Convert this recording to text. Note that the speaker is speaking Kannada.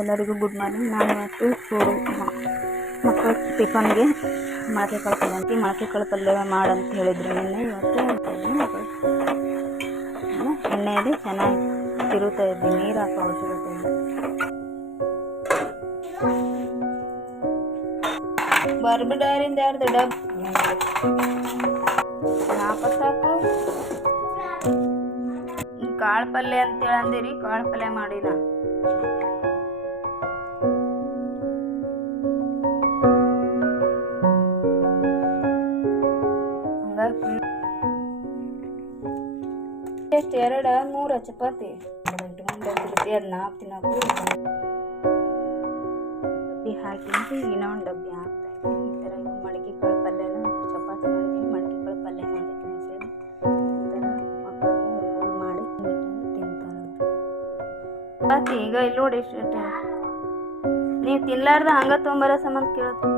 ಎಲ್ಲರಿಗೂ ಗುಡ್ ಮಾರ್ನಿಂಗ್. ನಾನು ಇವತ್ತು ಮಕ್ಕಳ ಟಿಫನ್ಗೆ ಮೊಳಕೆ ಕಾಳು ಪಲ್ಯ ಅಂತ ಮೊಳಕೆ ಕಾಳು ಪಲ್ಯ ಮಾಡಂತ ಹೇಳಿದ್ರು ನಿನ್ನೆ. ಇವತ್ತು ಎಣ್ಣೆಯಲ್ಲಿ ಚೆನ್ನಾಗಿ ತಿರುತ್ತಾ ಇದ್ದೀನಿ, ನೀರು ಹಾಕೋ ಅವಶ್ಯಕತೆ ಇಲ್ಲ. ಬರ್ಬಿಡಾರಿಂದ ಯಾರ್ದು ಡಬ್ ಸಾಕು. ಕಾಳು ಪಲ್ಯ ಅಂತೇಳಿ ಅಂದಿರಿ, ಕಾಳು ಪಲ್ಯ ಮಾಡಿಲ್ಲ. ಎಷ್ಟು 2-3 ಚಪಾತಿ ಇಟ್ಕೊಂಡಿರ್ತೀವಿ, ಅದನ್ನ ತಿನ್ನೋಕು ಡಬ್ಬಿ ಹಾಕಿ ಇನ್ನೊಂದು ಡಬ್ಬಿ ಹಾಕ್ತಾ ಇದ್ದೀನಿ. ಈ ಥರ ಮಡಕೆ ಕಾಳು ಪಲ್ಯನ ಚಪಾತಿ ಮಾಡಿದ್ದೀನಿ, ಮಡಕೆ ಕಾಳು ಪಲ್ಯ ಮಾಡಿದ್ದೀನಿ ಸೇರಿ ಈ ಥರ ಮಕ್ಕಳಿಗೆ ರೋಲ್ ಮಾಡಿ ತಿಂತಾರೆ ಚಪಾತಿ. ಈಗ ಇಲ್ಲಿ ನೋಡಿ ಎಷ್ಟು ನೀವು ತಿನ್ಲಾರ್ದ ಹಂಗೆ ತೊಗೊಂಬರೋ ಸಂಬಂಧ ಕೇಳುತ್ತೆ.